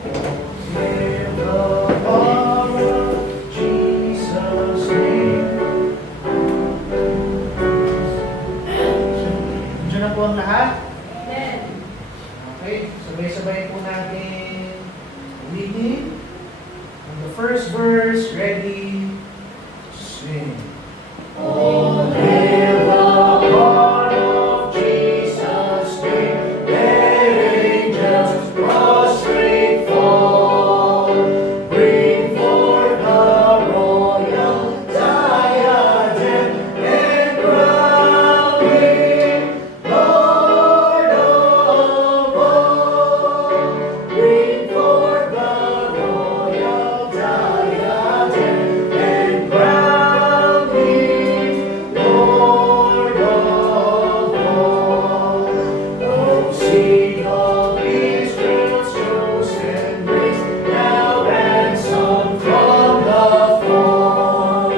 In the power of Jesus' name. Diyan na po ang lahat? Amen. Okay, sabay-sabay po natin reading. On the first verse, ready, sing. Oh, hail the heart of Jesus' name, let angels prostrate fall, bring forth the royal diadem, and crown him Lord of all. Bring forth the royal diadem, and crown him Lord of all. Oh, sing of Israel's chosen race, now ransomed from the fall.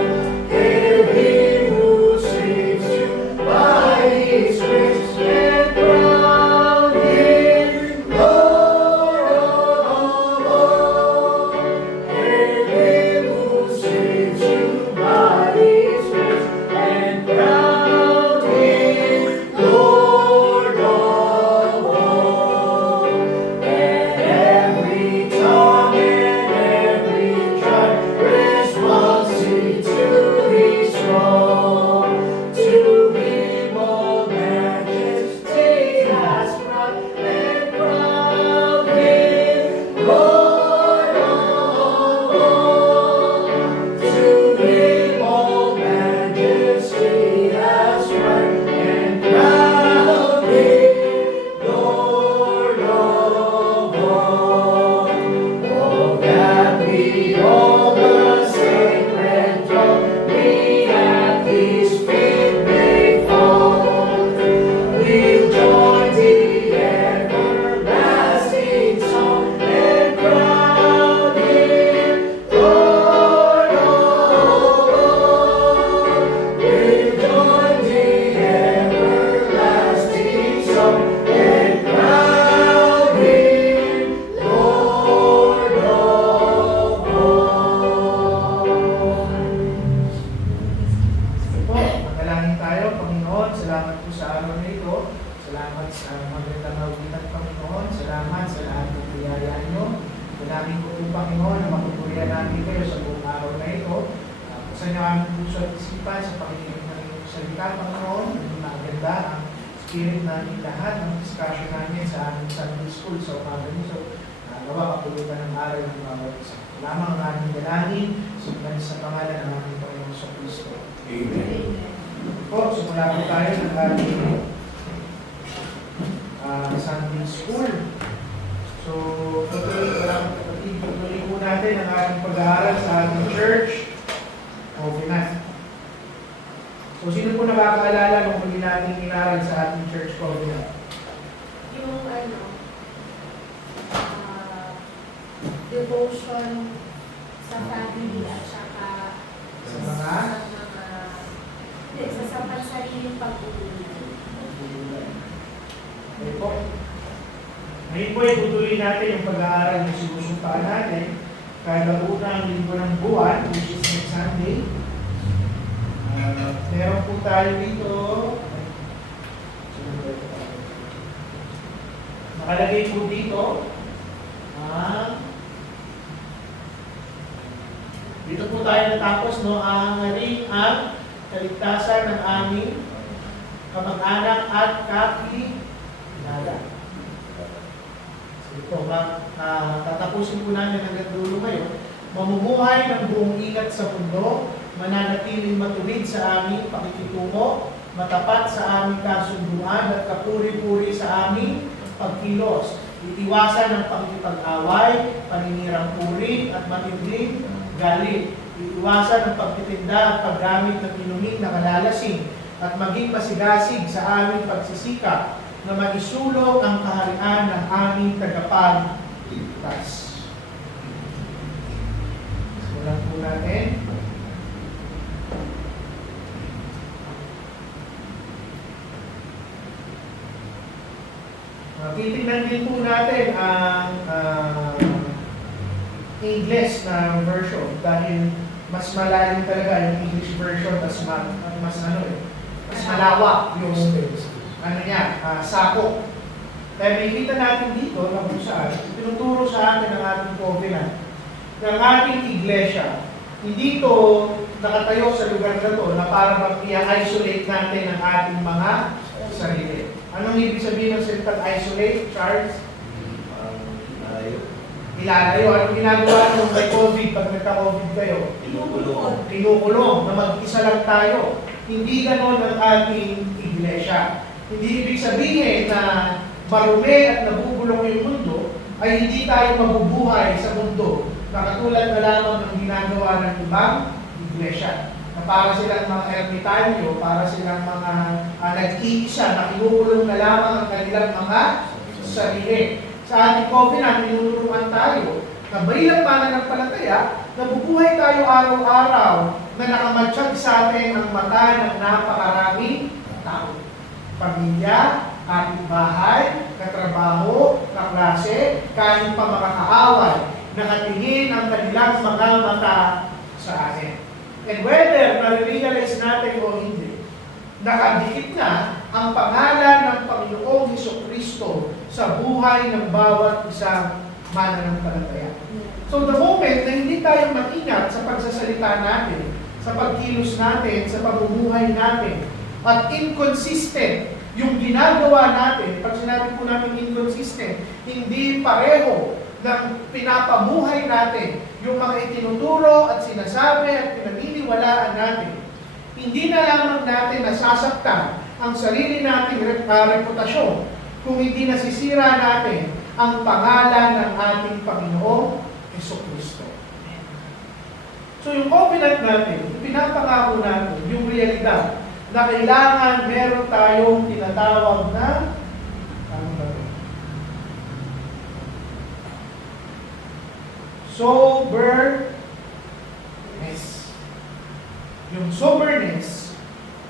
Hail him who saves you by his grace, and crown him Lord of all. Hail him who saves you by his grace, and crown him Lord of all. And every tongue and every tribe responds to his throne. To him all majesty has brought, and crowned him Lord of all. To him all majesty has brought, and crowned him Lord of all. Oh, that we all the sacred throne, we at his feet may fall. We'll join the everlasting song, and crown him Lord of all. We'll join the everlasting song, and crown him Lord of all. Po, manalangin tayo. Panginoon, salamat po sa araw na ito. Salamat sa magandang awitan, Panginoon. Salamat sa lahat ng biyaya niyo. Salamat po po, Panginoon, na mapupurihan namin kayo sa buong araw na ito. Sa inyo aming puso at isipan sa pakikinig ng inyong salita, Panginoon. Naging maganda ang spirit namin lahat ng discussion namin sa aming Sunday School sa umaga nito. Nawa kapulutan ng aral ng bawat isa. Lamang ang aming dalangin sa pangalan ng aming Panginoon sa Kristo. Amen. Po, simula po tayo ng ating Sunday School. So, tuloy po natin ang ating pag-aaral sa ating church. Covenant. So, sino po nakakaalala nung huli natin inaral sa ating church covenant? Yung devotion sa family at saka Sa mga? sa pansariling pag-uwi. Okay po. Ngayon po, itutuloy natin yung pag-aaral na sinusumpaan natin. Kaya una ang linggo ng buwan, which is next Sunday. Meron po tayo dito. Nakalagay po dito. Dito po tayo natapos, no? Aangaring ang kaligtasan ng aming kamag-anak at kakilala. So, tatapusin po namin hanggang dulo ngayon. Mamumuhay ng buong ingat sa mundo, mananatiling matuwid sa aming pakikitungo, matapat sa aming kasunduan at kapuri-puri sa aming pagkilos. Itiwasan ang pakikipag-away, paninirang puri at matinding galit. Itiwasan ang pagtitinda at paggamit ng inuming na kalalasing at maging masigasig sa aming pagsisikap na maisulong ang kaharian ng aming tagapagligtas. Simulan po natin. Titignan din po natin ang English na version dahil mas malalim talaga yung English version, mas malawak yung sakop. Kaya may kita natin dito na kung saan tinuturo sa atin ng ating covenant ng ating iglesia. Hindi ito nakatayo sa lugar na to na para mag-i-isolate natin ang ating mga sarili. Anong ibig sabihin ng salitang isolate, Charles? Ilalayo. Anong ginagawa nung may COVID pag nagka-COVID kayo? Kinukulong na mag-isa lang tayo. Hindi ganon ang ating iglesia. Hindi ibig sabihin na marumi at nabubulong yung mundo ay hindi tayo mabubuhay sa mundo na katulad na lamang ng ginagawa ng ibang iglesia. Na para silang mga ermitanyo, para silang mga nag-iisa na kinukulong na lamang ang kanilang mga sarili. Sa ating covenant, tinuturuan tayo na bilang mananampalataya, nabubuhay tayo araw-araw na nakamatsyag sa atin ang mata ng napakaraming tao. Pamilya, kapitbahay, katrabaho, kaklase, kahit pa makakaaway, nakatingin ang kanilang mga mata sa atin. And whether na-realize natin o hindi, nakadikit na ang pangalan ng Panginoong Hesukristo sa buhay ng bawat isang mananampalataya. So the moment na hindi tayo mag-ingat sa pagsasalita natin, sa pagkilos natin, sa pamumuhay natin, at inconsistent yung ginagawa natin, pag sinabi po namin inconsistent, hindi pareho ng pinapamuhay natin yung mga itinuturo at sinasabi at pinaniniwalaan natin, hindi na lamang natin nasasaktan ang sarili nating reputasyon kung hindi nasisira natin ang pangalan ng ating Panginoong Hesukristo. So yung covenant natin, pinapangako natin yung realidad na kailangan meron tayong tinatawag na soberness. Yung soberness,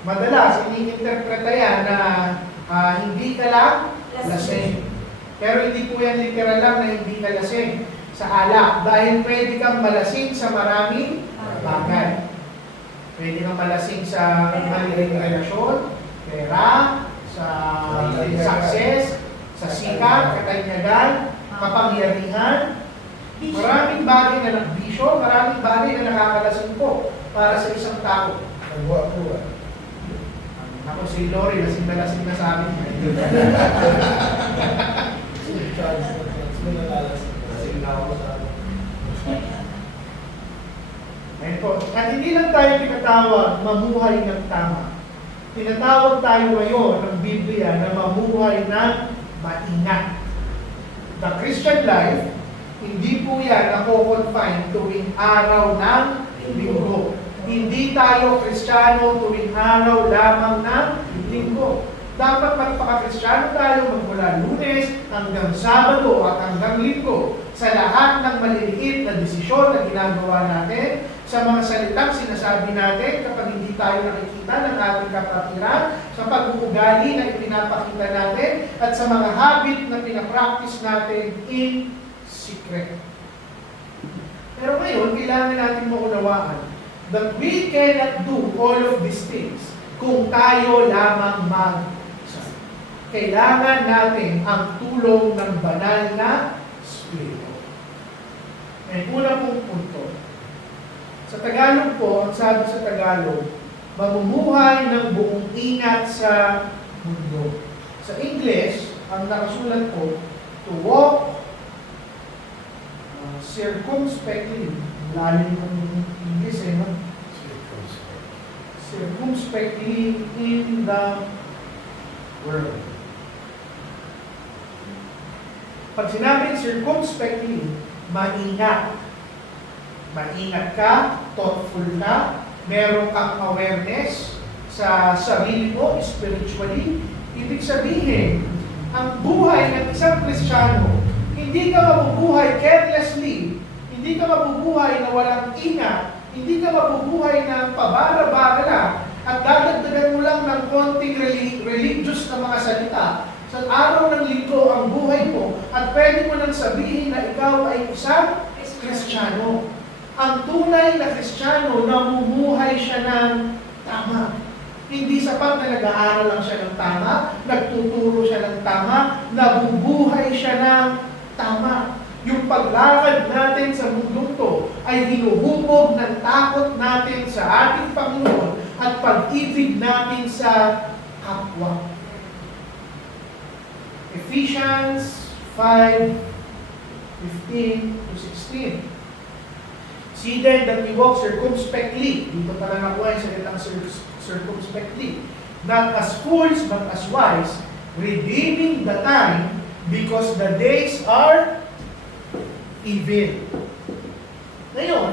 madalas iniinterpreta yan na hindi ka lang lasing. Pero hindi po yan literal lang na hindi ka lasing sa alak. Dahil pwede kang malasing sa maraming bagay. Pwede kang malasing sa maliring relasyon, pera, sa success, sa sikat, katanyagan, kapangyarihan. Maraming bagay na nagbisyo, maraming bagay na nakakalasing po para sa isang tao. Ako si Lori, lasing na sa amin. Ayun po. At hindi lang tayo tinatawag mamuhay ng tama. Tinatawag tayo ngayon ng Biblia na mamuhay ng maingat. The Christian life, hindi po yan nako-confine tuwing araw ng linggo. Hindi tayo Kristiyano tuwing araw lamang ng linggo. Dapat magpaka-Kristiyano tayo magmula Lunes hanggang Sabado at hanggang Linggo sa lahat ng maliliit na desisyon na ginagawa natin, sa mga salitang sinasabi natin kapag hindi tayo nakikita ng ating kapatiran, sa pag-uugali na ipinapakita natin, at sa mga habit na pinapractice natin in secret. Pero ngayon, kailangan natin maunawaan that we cannot do all of these things kung tayo lamang mag-isa. Kailangan natin ang tulong ng banal na Espiritu. May una pong punto. Sa Tagalog po, ang sabi sa Tagalog, mamumuhay ng buong ingat sa mundo. Sa English, ang nakasulat po, to walk circumspectly. Lalim ng English no? Circumspectly in the world. Pag sinabing circumspectly, maingat. Maingat ka, thoughtful ka, meron kang awareness sa sarili mo, spiritually. Ibig sabihin, ang buhay ng isang Kristiyano, hindi ka mabubuhay carelessly, hindi ka mabubuhay na walang ingat, hindi ka mabubuhay ng pabara-bara at dadagdagan mo lang ng konting religious na mga salita sa araw ng linggo ang buhay mo at pwede mo nang sabihin na ikaw ay isang Kristiyano. Ang tunay na Kristiyano, namumuhay siya ng tama. Hindi sapat na nag-aaral lang siya ng tama, nagtuturo siya ng tama, nabubuhay siya ng tama. Yung paglakad natin sa mundong to ay hinuhubog ng takot natin sa ating Panginoon at pag-ibig natin sa kapwa. Ephesians 5:15 to 16. See then that we walk circumspectly. Dito pala nakuha yung salitang circumspectly. Not as fools, but as wise, redeeming the time, because the days are evil. Ngayon,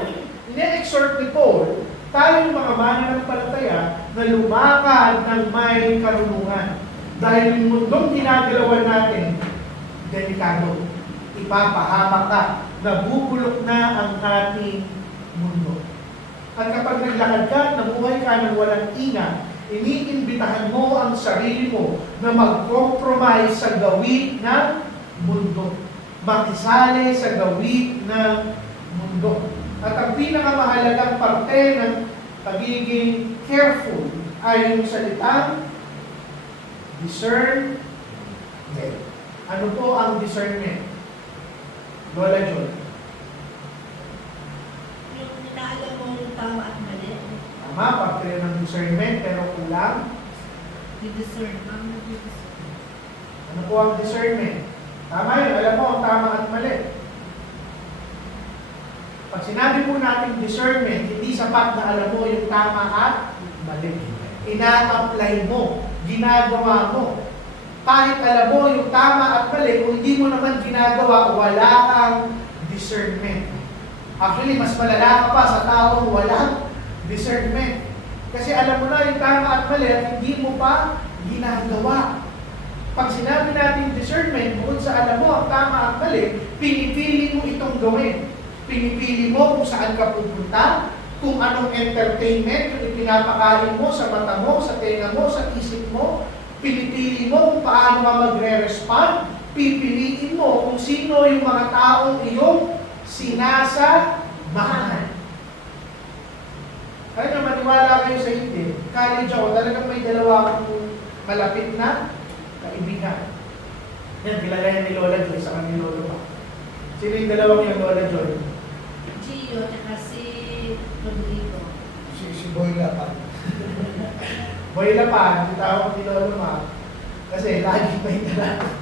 ine-exhort ni Paul, tayong mga mananampalataya na lumakad ng may karunungan. Dahil yung mundong ginagalawan natin, delikado. Ipapahamak ka. Nabubulok na ang ating mundo. At kapag naglakad ka, nabuhay ka ng walang ingat, iniimbitahan mo ang sarili mo na mag-compromise sa gawin ng mundo. Makisali sa gawin ng mundo. At ang pinakamahalagang parte ng pagiging careful ay yung salitang discernment. Ano po ang discernment? Lola John. Yung inaalam mo yung tama at mali. Tama, parte ng discernment, pero kulang. Di-discern. Mama, di-discern. Ano po ang discernment? Tama yun, alam mo ang tama at mali. Pag sinabi po natin discernment, hindi sapat na alam mo yung tama at mali. Ina-apply mo, ginagawa mo. Kahit alam mo yung tama at mali, kung hindi mo naman ginagawa, wala kang discernment. Actually, mas malala ka pa sa taong walang discernment. Kasi alam mo na yung tama at mali at hindi mo pa ginagawa. Pag sinabi natin discernment, bukod sa alam mo ang tama at mali, pinipili mo itong gawin. Pinipili mo kung saan ka pupunta, kung anong entertainment yung ipinapakain mo sa mata mo, sa tenga mo, sa isip mo. Pinipili mo kung paano ka magre-respond. Pipiliin mo kung sino yung mga taong iyong sinasamahan. Kaya nga, maniwala kayo sa hindi. College ako, talagang may dalawa akong malapit na kaibigan. Yan, kilala yan ni Lola Joy sa kanyang Lolo pa. Sino yung dalawang yung Lola Joy? Gio, tsaka si Rodrigo. Si Boy Lapan. Boy Lapan, tawag ni Lolo Ma. Kasi lagi may dala.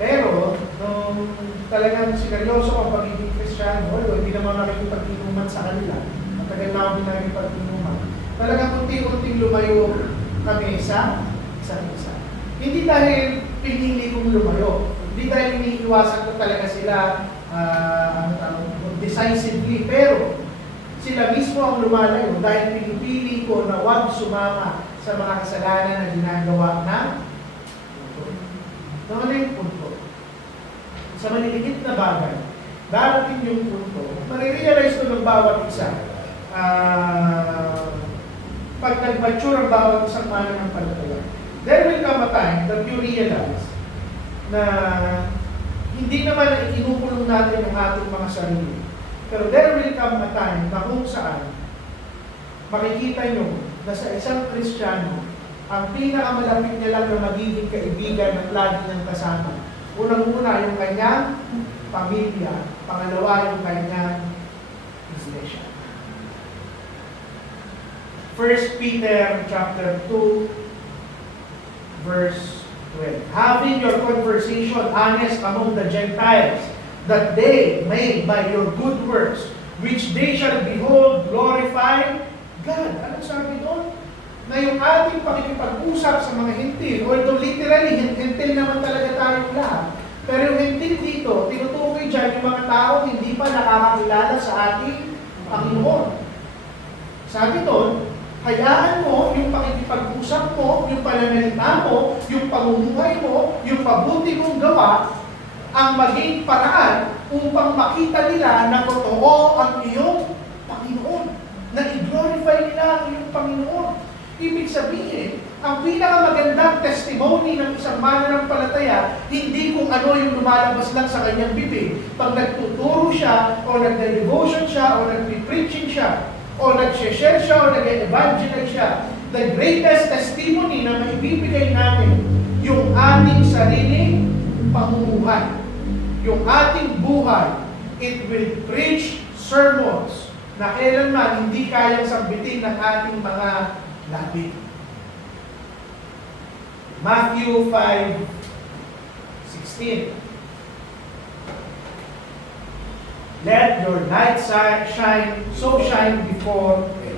Pero, nung talagang seryoso ang pagiging Kristiyano, hindi naman nakikipag-inuman sa kanila. Matagal na ako din nakikipag-inuman. Talagang unti-unting lumayo kami sa isa't isa. Hindi dahil pinili kong lumayo. Hindi dahil iniiwasan ko talaga sila decisively. Pero, sila mismo ang lumalayo dahil pinipili ko na huwag sumama sa mga kasalanan na ginagawa ng mundo. Ano yung punto? Sa maliliit na bagay, darating yung punto, marirealize ko ng bawat isa. Pag nag-mature ang bawat isang mananampalataya, there will come a time that you realize na hindi naman na ikinukulong natin ang ating mga sarili. Pero there will come a time na kung saan makikita nyo na sa isang Kristiyano, ang pinakamalapit niya lang na magiging kaibigan at lagi niyang kasama. Unang-una yung kanyang pamilya, pangalawa yung kanyang iglesia. 1 Peter chapter 2, verse 12. Having your conversation honest among the Gentiles, that they may by your good works, which they shall behold, glorify God. Anong sabi doon? Na yung ating pakikipag-usap sa mga hintil, although literally, hintil naman talaga tayong lahat. Pero yung hintil dito, tinutukoy dyan yung mga tao hindi pa nakakakilala sa ating Panginoon. Sabi doon, hayaan mo yung pakikipag-usap mo, yung pananalita mo, yung pamumuhay mo, yung pabuti mong gawa, ang maging paraan upang makita nila na totoo ang iyong Panginoon. Na i-glorify nila ang iyong Panginoon. Ibig sabihin, Ang pinakamagandang testimony ng isang mananampalataya, hindi kung ano yung lumalabas lang sa kanyang bibig. Pag nagtuturo siya, o nagde-devotion siya, o nagpi-preaching siya, o nag-share siya, o nag-evangelize siya, the greatest testimony na maibibigay natin, yung ating sariling pamumuhay. Yung ating buhay, it will preach sermons na kailanman hindi kayang sambitin ng ating mga labi. Matthew 5:16. Let your light shine before men.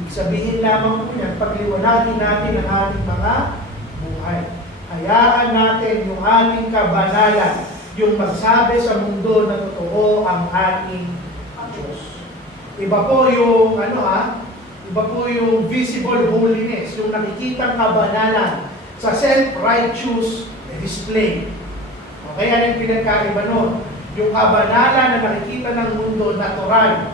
Ibig sabihin lamang po yan, pagliwanagin natin ang ating mga buhay. Hayaan natin yung ating kabanalan, yung magsabi sa mundo na totoo ang ating Diyos. Iba po yung iba po yung visible holiness, yung nakikitang kabanalan sa self-righteous display. Okay, ano yung pinagkaiba nun? Yung kabanalan na nakikita ng mundo, natural.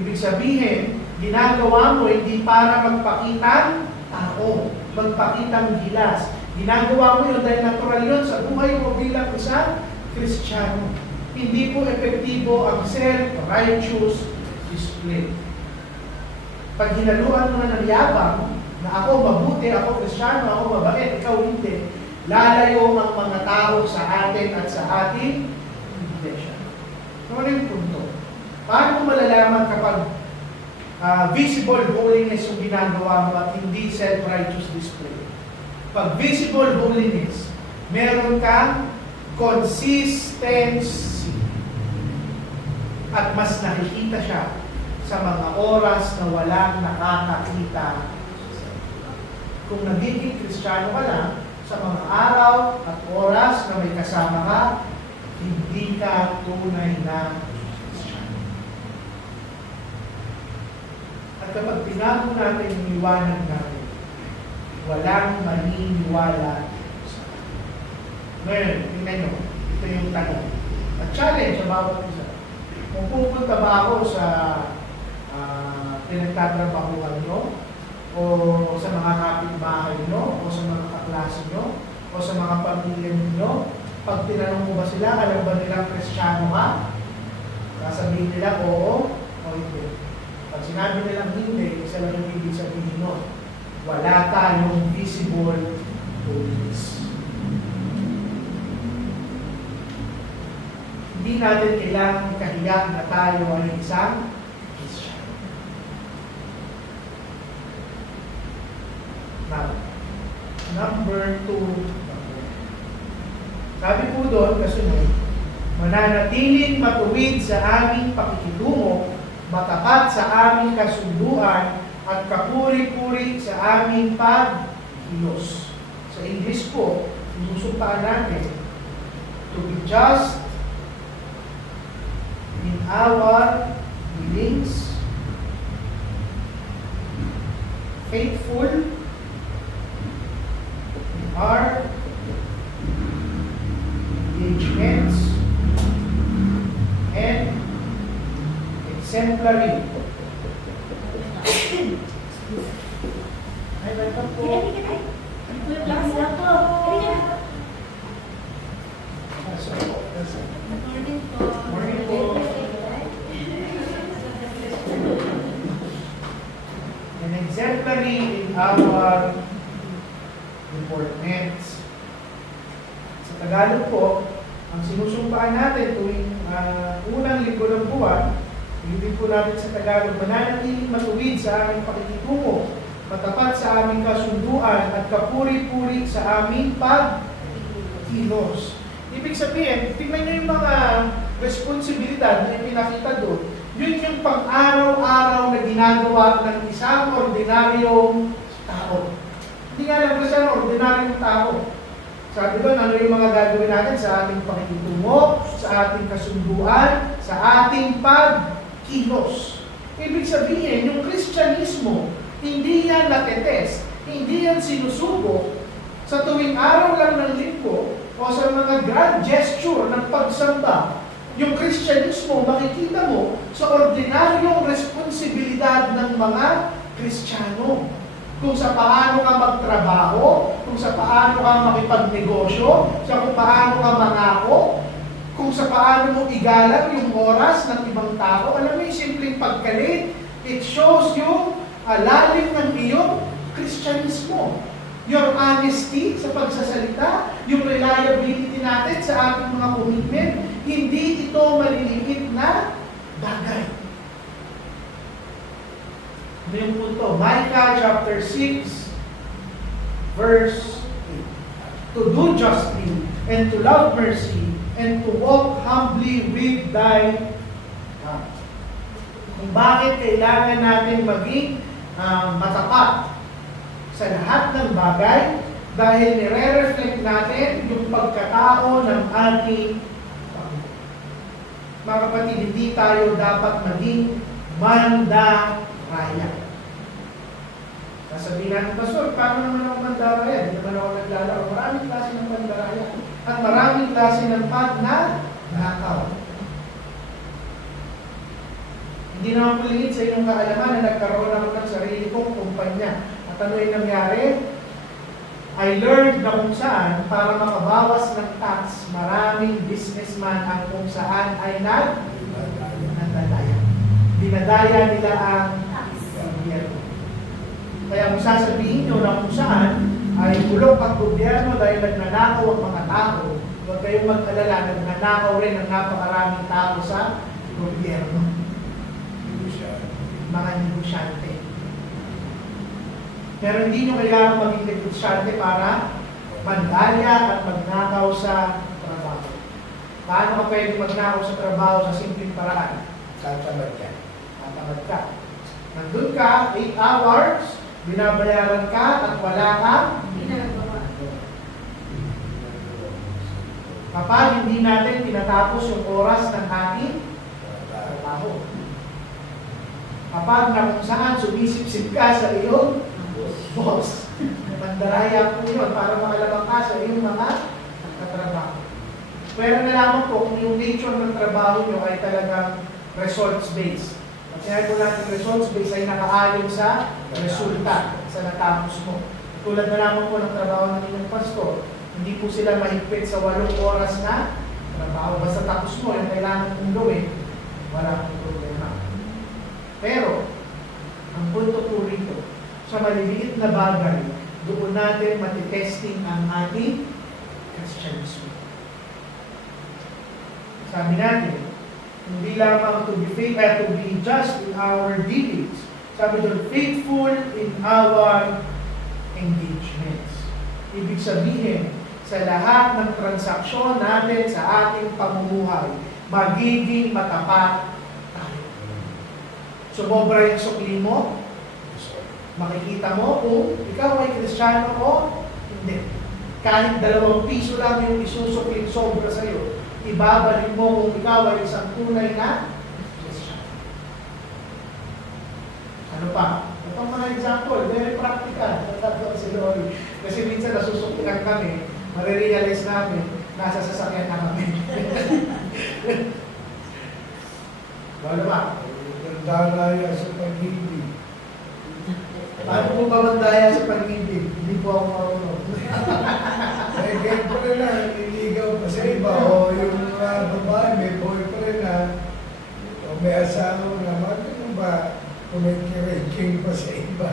Ibig sabihin, ginagawa mo hindi para magpakitang tao, magpakitang gilas. Ginagawa mo yun dahil natural yun sa buhay mo bilang isang Kristiyano. Hindi po epektibo ang self-righteous display. Pag hinaluan mo na ng yabang, na ako mabuti, ako Kristiyano, ako mabait, ikaw hindi, lalayo ang mga tao sa atin at sa ating iglesia. So, ano yung punto? Paano mo malalaman kapag visible holiness yung ginagawa mo at hindi self-righteous display? Pag visible holiness, meron kang consistency. At mas nakikita siya sa mga oras na walang nakakakita. Kung nagiging Kristiyano ka lang, sa mga araw at oras na may kasama ka, hindi ka tunay na Kristiyano. At kapag pinago natin yung liwanag natin, walang maniniwala sa atin. Ngayon, tingnan nyo, ito yung tanong. At challenge sa bawat isa. Kung pupunta ba ako sa pinagtatrabahuan nyo, o sa mga kapitbahay nyo, o sa mga kaklase nyo, o sa mga pamilya nyo, pag tinanong mo ba sila, alam ba nilang Kristiyano ka? Sasabihin nila, oo, o hindi. Pag sinabi nilang hindi, isa lang yung ibig sabihin nun. Wala tayong visible holiness. Hindi natin kailangan kahiya na tayo ay isang Kristiyano. Now, number 2. Sabi po doon, kasunod, mananatiling matuwid sa aming pakikitungo, matapat sa aming kasunduan, at kapuri-puri sa aming pagkilos. Sa English po, sinusumpaan natin to be just in our dealings, faithful in our engagements, and exemplary. Ay, welcome po. Morning po. Morning po. And exemplary in our reportments. Sa Tagalog po, ang sinusumpaan natin tuwing unang linggo ng buwan, ibig po natin sa Tagalog, mananatiling matuwid sa aming pakikitungo, matapat sa aming kasunduan, at kapuri-puri sa aming pagkilos. Ibig sabihin, tingnan nyo yung mga responsibilidad na ipinakita doon. Yun yung pang-araw-araw na ginagawa ng isang ordinaryong tao. Hindi nga lang isang ordinaryong tao. Sabi doon, ano yung mga gagawin natin sa ating pakikitungo, sa ating kasunduan, sa ating pagkilos. Ibig sabihin, yung Kristyanismo, hindi yan natetest, hindi yan sinusubok sa tuwing araw lang ng linggo o sa mga grand gesture ng pagsamba. Yung Kristyanismo, makikita mo sa ordinaryong responsibilidad ng mga Kristiyano. kung sa paano ka magtrabaho, kung sa paano ka makipagnegosyo, sa kung paano ka mangako, kung sa paano mo igalang yung oras ng ibang tao. Alam mo yung simpleng pagkalit, it shows yung lalim ng iyong Kristyanismo. Your honesty sa pagsasalita, yung reliability natin sa ating mga commitment, hindi ito maliliit na bagay. Ano yung punto? Micah chapter 6, verse 8. To do justly, and to love mercy, and to walk humbly with thy God. Kung bakit kailangan natin maging matapat sa lahat ng bagay, dahil nire-reflect natin yung pagkatao ng ating Panginoon. Mga kapatid, hindi tayo dapat maging mandaraya. Sasabihin natin, Pastor, paano naman ako mandaraya? Hindi naman ako naglalaro. Maraming klase ng mandaraya. At maraming klase ng pagnanakaw. Hindi naman pulingit sa inyong kaalaman na nagkaroon ako ng sarili kong kumpanya. At ano yung nangyari? I learned na kung saan, para makabawas ng tax, maraming businessman ang kung saan ay nagdadaya. Dinadaya nila ang gobyerno. Kaya kung sasabihin nyo na kung saan ay bulok ang gobyerno dahil nagnanakaw ang mga tao, huwag kayong mag-alala, nagnanakaw rin ang napakaraming tao sa gobyerno. Mga negosyante. Pero hindi nyo kailangan maging negosyante para mandalya at magnakaw sa trabaho. Paano ka pwede magnakaw sa trabaho sa simpleng paraan? Tatamad ka. Tatamad ka. Nandun ka, 8 hours, binabayaran ka at wala kang Ginagawa. kapag hindi natin tinatapos yung oras ng ating trabaho. Kapag na kung saan sumisip-sip ka sa iyong boss, mandaraya po yun para makalabang ka sa iyong mga katrabaho. Pero nalaman po kung yung nature ng trabaho nyo ay talagang results-based. Pag sinabi po natin results-based ay nakaayon sa resulta sa natapos mo. Tulad na lamang po ng trabaho ng inyong pastor, hindi po sila mahigpit sa 8 oras na trabaho. Basta tapos mo, yung kailangan mong gawin, wala pong problema. Pero, ang punto po rito, sa maliliit na bagay, doon natin matitesting ang ating Christianism. Sabi natin, hindi lamang to be just in our dealings. Sabi doon, faithful in our engagements. Ibig sabihin, sa lahat ng transaksyon natin sa ating pamumuhay, magiging matapat tayo. Sumobra yung sukli mo, makikita mo kung ikaw ay Kristiyano o hindi. Kahit 2 piso lang yung isusukling sobra sa'yo, ibabalik mo kung ikaw ay isang tunay na Kristiyano. Ano pa? Itong mga example, very practical. Tatapos si Lori. Kasi minsan nasusuklikan kami, marirealize namin, nasa sasakyan na kami. Ano ba? Nagdalaya sa pag-ibig. Paano po ba mandaya sa pag-ibig? Hindi po ako marunong. Eh, girlfriend na, nililigaw pa sa iba. O yung babae, may boyfriend na. O may asawa na. Ano ba? Kumikireking pa sa iba.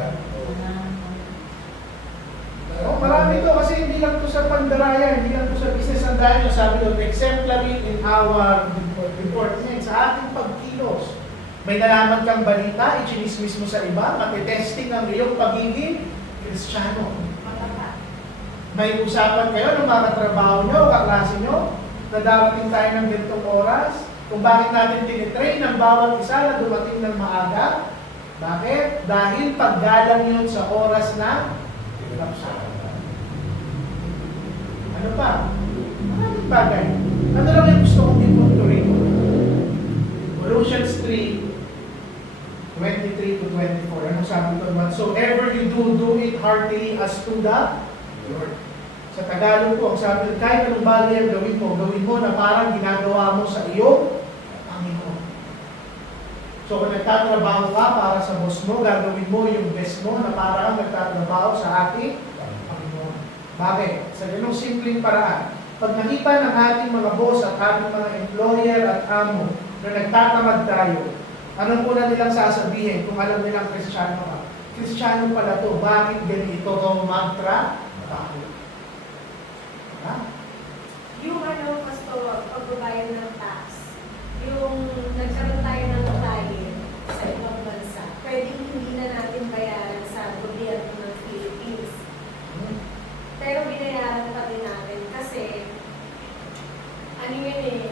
Marami to kasi hindi lang to sa pandaraya, hindi lang to sa business. Ang dahil yung sabi doon, exemplary in our reporting sa ating pagkilos. May nalaman kang balita, ichinismis mo sa iba, matitesting ang iyong pagiging Kristiyano. May usapan kayo ng mga katrabaho nyo, kaklase nyo, na darating tayo ng ganitong oras, kung bakit natin tinitrain ng bawat isa na dumating ng maaga. Bakit? Dahil paggalang yun sa oras na ano pa? Maraming bagay. Ano lang yung gusto kong ipunto rito? Colossians 3, 23 to 24. Anong sabi ko naman? So ever you do it heartily as to the Lord. Sa Tagalog po, ang sabi ko, kahit anong bagay ang gawin mo na parang ginagawa mo sa iyong Panginoon. So kung nagtatrabaho ka para sa boss mo, gagawin mo yung best mo na para kang nagtatrabaho sa ating Panginoon. Bakit? Sa ganung simpleng paraan. Pag nakita ng ating mga boss at ating mga employer at amo na nagtatamad tayo, anong una nilang sasabihin kung alam nilang Kristiyano ka? Kristiyano pala to, bakit ganito to mantra? Bakit? Ha? Yung pastor, pagbabayad ng tax, yung nagkaroon tayo ng client sa ibang bansa, pwedeng hindi na natin bayaran sa gobyerno ng Philippines. Pero binayaran pa din natin kasi, ano yun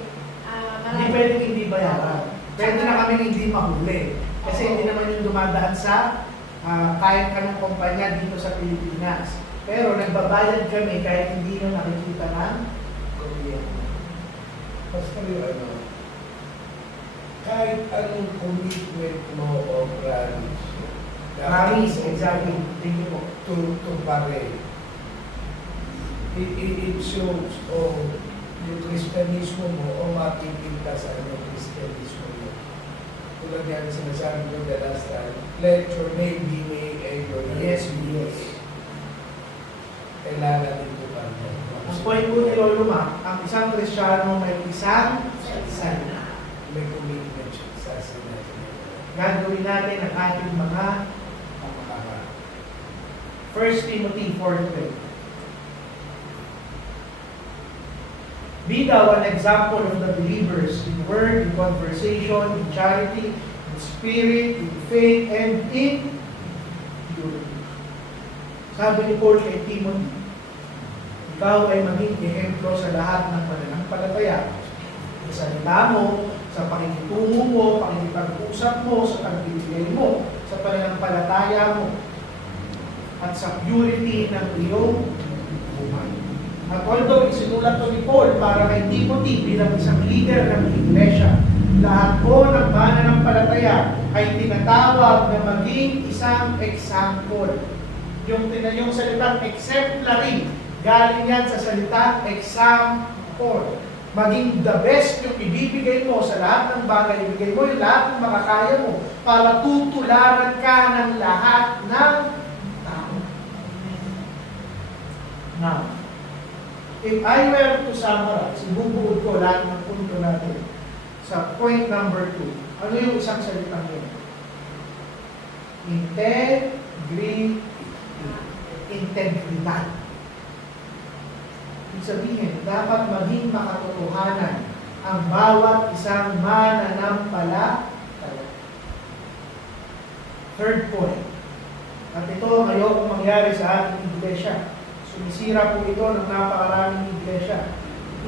Hindi pwedeng hindi bayaran. Pwede na kami hindi mahuli. Kasi hindi naman yung dumadaan sa kahit anong kumpanya dito sa Pilipinas. Pero nagbabayad kami kahit hindi nyo nakikita ng gobyerno. Basta yung kahit anong commitment mo o promise, Promise, exactly. Thank you po. to pare. It shows yung Kristyanismo mo o makikita sa yung Kristyanismo mo. Tulad yan sinasabi ko the last time, let your name be made and your yes be yes. Kailangan dito pa niya. Ang point po ni Lolo Ma, ang isang Kristiyano may isang salita. May commitment siya sa sinabi. Gagawin natin ang ating mga Tama. 1 Timothy 4:12. Be thou an example of the believers in word, in conversation, in charity, in spirit, in faith, and in purity. Sabi ni Paul kay Timothy, ikaw ay maging ehemplo sa lahat ng mananampalataya. Sa salita mo, sa pakikitungo mo, pakikipag-usap mo, sa pagbibigay mo, sa pananampalataya mo, at sa purity ng iyong buhay. At although isinulat to ni Paul para kay Timothy bilang isang leader ng iglesia, lahat po ng mananampalataya ay tinatawag na maging isang example. Yung salitang exemplary, galing yan sa salitang example. Maging the best yung ibibigay mo sa lahat ng bagay, ibigay mo yung lahat ng makakaya mo para tutularan ka ng lahat ng tao. Now, if I were to summarize, ibubuod ko lahat ng punto natin sa point number 2. Ano yung isang salitang yun? Integridad. Ibig sabihin, dapat maging makatotohanan ang bawat isang mananampalataya. Third point. At ito ngayong mangyari sa ating iglesia. Sumisira po ito ng napakaraming iglesia.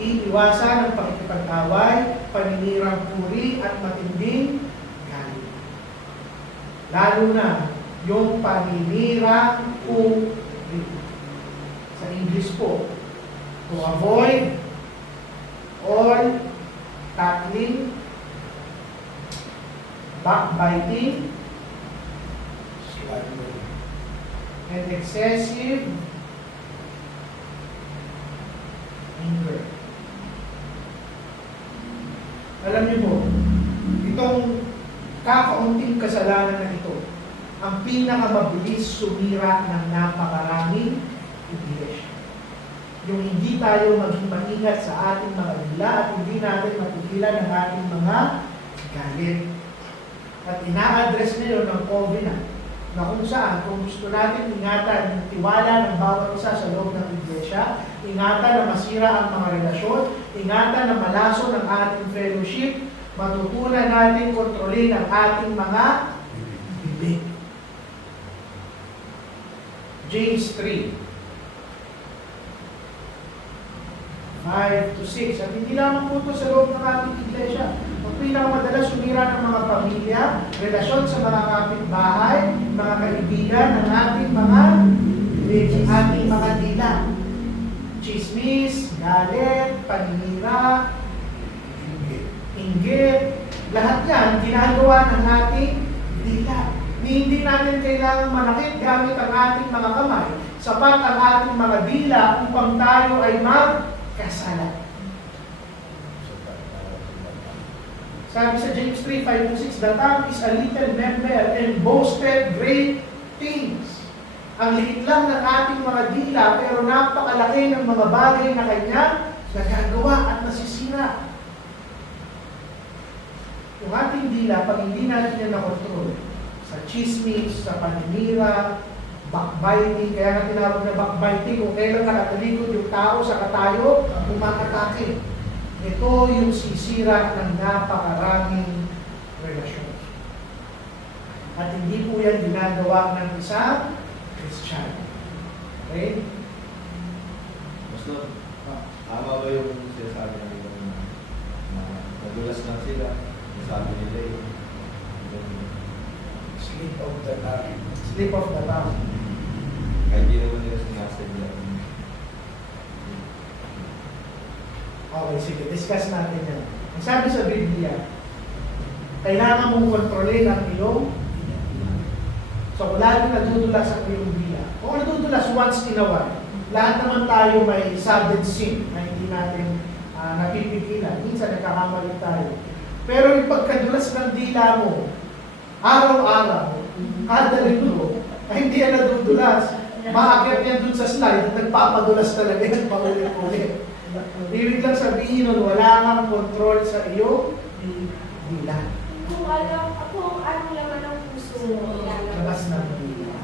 Iiwasan ang pakikipag-away, paninirang puri at matinding galit. Lalo na yung paninirang puri. Sa English po, to avoid all tattling, backbiting, Slander. and excessive anger. Alam niyo po, itong kakaunting kasalanan na ito, ang pinakamabilis sumira ng napakaraming iglesia. Yung hindi tayo maging maingat sa ating mga dila at hindi natin matigilan ang ating mga galit. At ina-address nila ng Covenant na kung saan, kung gusto natin ingatan yung tiwala ng bawat isa sa loob ng iglesia, ingatan na masira ang mga relasyon, ingatan na malaso ng ating fellowship, matutunan natin kontrolin ang ating mga bibig. James 3, 5 to 6. At hindi lamang po ito sa loob ng ating iglesia. Ang pinakamadalas sumira ng mga pamilya, relasyon sa mga kapitbahay, mga kaibigan, ng ating mga dila. Chismis, galit, paninira, inggit, lahat yan ginagawa ng ating dila. Hindi natin kailangang manakit gamit ang ating mga kamay, sapat ang ating mga dila upang tayo ay magkasalan. Sa Sabi sa James 3, 5 to 6, the tongue is a little member and boasted great things. Ang liit lang ng ating mga dila, pero napakalaki ng mga bagay na kanyang nagagawa at nasisira. Yung ating dila, pag hindi natin yan nakontrol, sa chismis, sa paninira, backbiting, kaya nga tinawag na backbiting, kung kailan nakatalikod yung tao sa katayo, umakatake. Ito yung sisira ng napakaraming relasyon. At hindi po yan ginagawa ng isang Christian. Okay? Pastor, tama ba yung sinasabi ng iba na nadulas lang sila, sabi nila yung Sleep of the tongue. Slip of the tongue. kahit di naman nila sinasadya. Okay, sige. Discuss natin yan. Ang sabi sa Biblia, kailangan mong kontrolin ang iyong dila. So, kung lagi nadudulas ang iyong dila, kung nadudulas once in a while, lahat naman tayo may sudden sin na hindi natin napipigilan. Minsan nagkakamali tayo. Pero yung pagkadulas ng dila mo, araw-araw, kada linggo, ay hindi yan nadudulas. Maakyat yan dun sa slide at nagpapadulas talaga yan paulit-ulit. Ibig lang sabihin nun, wala kang control sa iyong dila. Kung ano laman ng puso mo, Labas ng dila.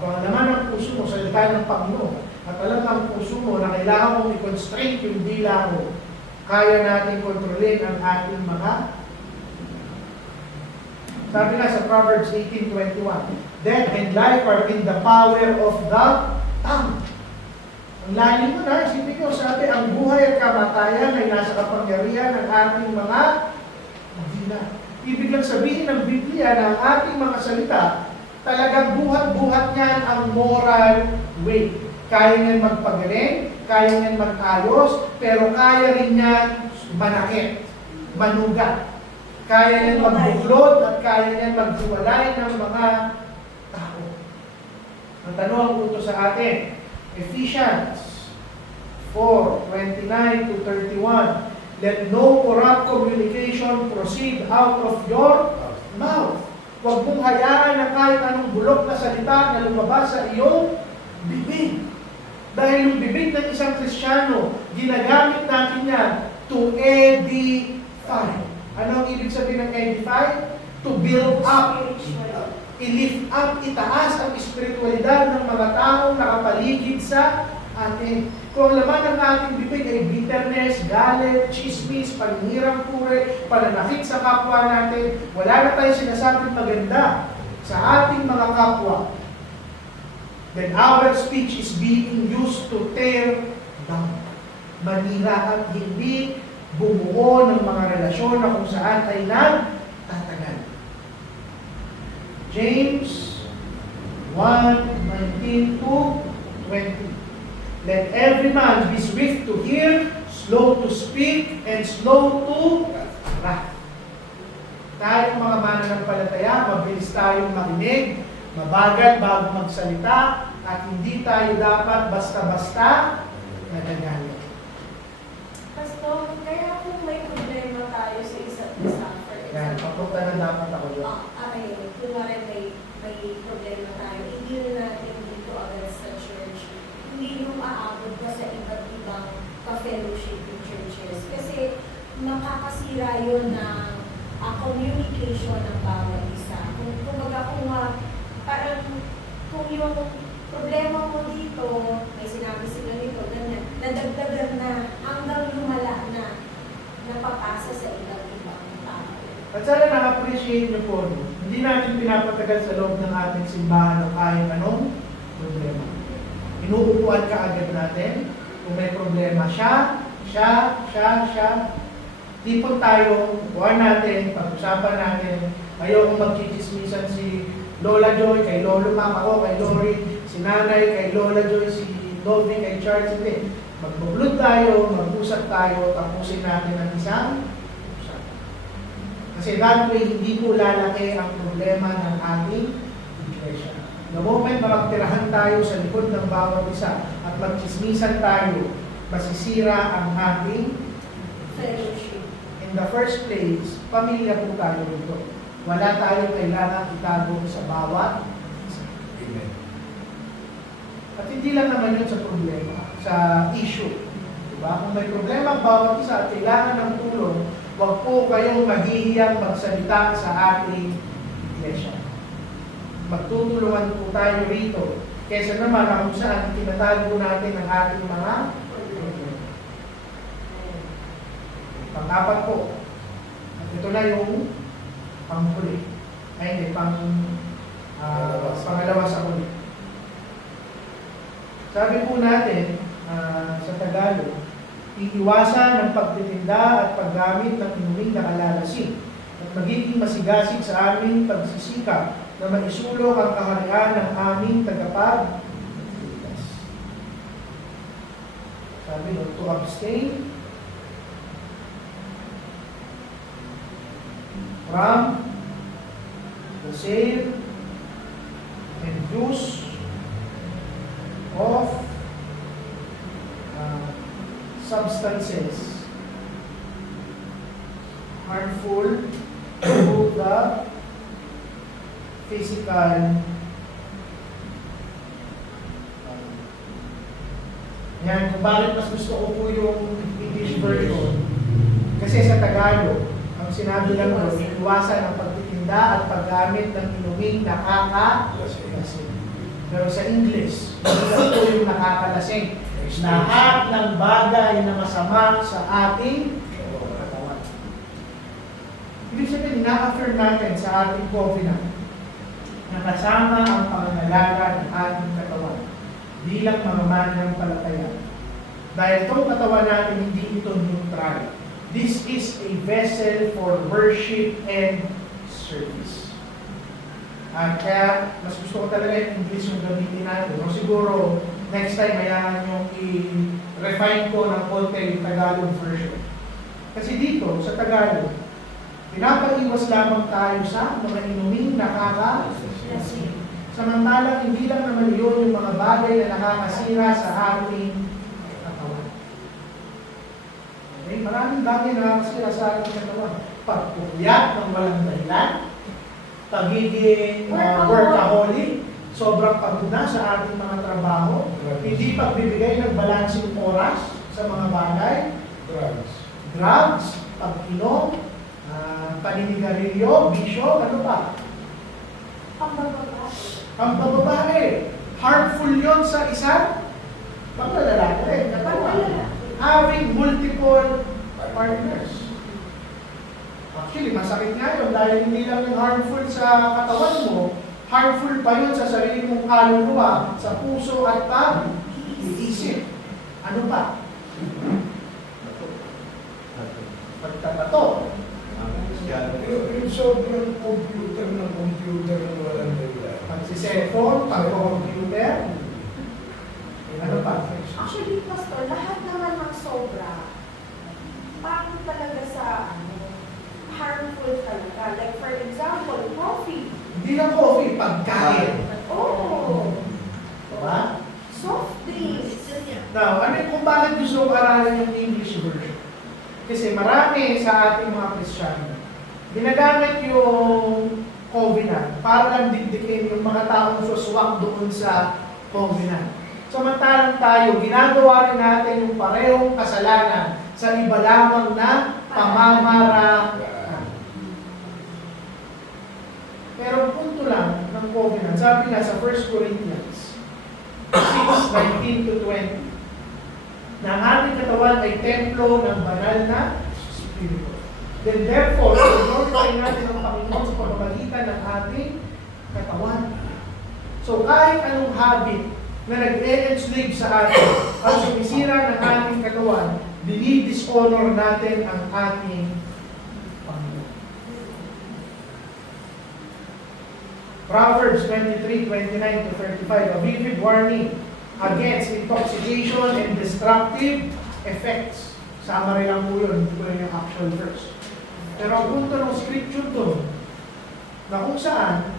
Kung ang laman ng puso mo, salita ng Panginoon, at alam ng puso mo na kailangan mong i-constrain yung dila mo, kaya natin kontrolin ang ating mga. Sabi nga sa Proverbs 18:21, death and life are in the power of the tongue. Ang lalim mo na, isipin nyo, sabi, ang buhay at kamatayan ay nasa kapangyarihan ng ating mga dila. Ibig lang sabihin ng Biblia na ang ating mga salita, talagang buhat-buhat niyan ang moral way. Kaya niyan magpagaling, kaya niyan mag-ayos, pero kaya rin niyan manakit, manugat. Kaya niyan magbuklod at kaya niyan maghiwalay ng mga tao. Ang tanong ko ito sa atin, Ephesians 4:29 to 31. Let no corrupt communication proceed out of your mouth. Huwag mong hayaan na kahit anong bulok na salita na lumabas sa iyong bibig. Dahil yung bibig ng isang Kristiyano, ginagamit natin yan to edify. Ano ang ibig sabihin ng edify? To build up. I-lift up, itaas ang espiritualidad ng mga taong nakapaligid sa atin. Kung ang laman ng ating bibig ay bitterness, galit, chismis, paninirang pure, pananakit sa kapwa natin, wala na tayong sinasabing maganda sa ating mga kapwa, then our speech is being used to tear down. Manira at hindi bumuo ng mga relasyon na kung saan ay nagtatagal. James 1:19 to 20. Let every man be swift to hear, slow to speak, and slow to wrath. Tayong mga mananampalataya, mabilis tayong makinig, mabagal bago magsalita, at hindi tayo dapat basta-basta nagagalit. Pastor, kaya kung may problema tayo sa isa't isa, for Yan, example, papunta na dapat ako doon. kunwari may problema tayo, hindi na natin dito agad sa church. Hindi yung aabot pa sa iba't ibang ka-fellowship in churches. Kasi nakakasira yun ng communication ng bawat isa. Parang kung yung problema mo dito, may sinabi sila nito, ganyan, nadagdagan na hanggang lumala na napapasa sa iba't ibang tao. At sana na-appreciate niyo po, no? Hindi natin pinapatagal sa loob ng ating simbahan o kahit anong problema. Inuupuan ka agad natin. Kung may problema siya. Tipon tayo, upuan natin, pag-usapan natin. Ayokong magchichismisan si Lola Joy, kay Lolo Mac, ako, kay Lori, si Nanay, kay Lola Joy, si Lovie, kay Charles. Hindi. Magbublod tayo, mag-usap tayo, tapusin natin ang isang usapan. Kasi that way, hindi po lalaki ang problema ng ating iglesia. The moment na magtirahan tayo sa likod ng bawat isa at magchismisan tayo, masisira ang ating Fellowship. In the first place, pamilya po tayo rito. Wala tayo kailangan itago sa bawat isa. Amen. At hindi lang naman yun sa problema, sa issue. Diba? Kung may problema ang bawat isa at kailangan ng tulong, huwag po kayong maghihiyang magsalita sa ating iglesia. Magtutulungan po tayo rito. Kesa naman kung saan tinatago natin ang ating mga problema. Pang-apat po. At ito na yung panghuli. Ay, hindi, pangalawa sa huli. Sabi po natin sa Tagalog, iiwasan ang pagtitinda at paggamit ng inuming na kalalasing at magiging masigasig sa aming pagsisikap na maisulong ang kaharian ng aming tagapagligtas. Sabi no, to abstain from the sale and use of substances harmful to the physical yan, kung bakit mas gusto ko po yung English version kasi sa Tagalog ang sinabi lang doon, iwasan ang pagtitinda at paggamit ng inuming nakakalasing. Pero sa English, hindi po yung nakakalasing. Lahat ng bagay na masama sa ating katawan. Ibig sabihin, ina-affirm natin sa ating covenant na kasama ang pangangalaga ng ating katawan bilang mga mananampalataya. Dahil itong katawan natin, hindi ito neutral. This is a vessel for worship and service. At kaya, mas gusto ko talaga yung English yung gamitin natin. O siguro, next time, hayaan yung i-refine ko ng konti yung Tagalog version. Kasi dito, sa Tagalog, pinapaiwas lamang tayo sa mga inuming nakakalasing. Samantalang, hindi lang naman yun yung mga bagay na nakakasira sa ating katawan. Okay? Maraming bagay na nakakasira sa ating katawan. Pagpuyat ng walang dahilan, pagiging workaholic, sobrang pagod na sa ating mga trabaho, hindi pagbibigay ng balansing oras sa mga bagay, drugs, pag-inom, paninigarilyo, bisyo, ano pa? Ang bababae. Harmful yon sa isang paglalaki rin. Having multiple partners. Actually, masakit nga yun dahil hindi lang yung harmful sa katawan mo, harmful pa yun sa sarili mong kaluluwa, sa puso at pag-iisip. Ano pa? Pagtabato. Yung sobrang computer ng walang dahilan. Pagsiselfone, pag-computer. Ano pa? Actually, Pastor, lahat naman ng sobra, bakit talaga sa harmful talaga? Like, for example, coffee. Hindi lang coffee, pagkain. Oh, Diba? soft drinks. Now, ano kung bakit gusto ko aralin yung English version? Kasi marami sa ating mga Kristiyano, ginagamit yung covenant para lang dikdikin yung mga taong suswak doon sa covenant. Samantalang tayo, ginagawa rin natin yung parehong kasalanan sa iba lamang na pamamaraan. Pero ang punto lang ng covenant, sabi nga sa 1 Corinthians 6:19 to 20, na ang ating katawan ay templo ng banal na Espiritu. Then therefore, glorify natin ang Panginoon sa pamamagitan ng ating katawan. So kahit anong habit na nag-e-enslave sa atin at sumisira ng ating katawan, dinidishonor natin ang ating Panginoon. Proverbs 23:29 to 35, a vivid warning against intoxication and destructive effects. Summary lang po yun, hindi ko yun yung actual verse. Pero ang punto ng scripture doon, na kung saan,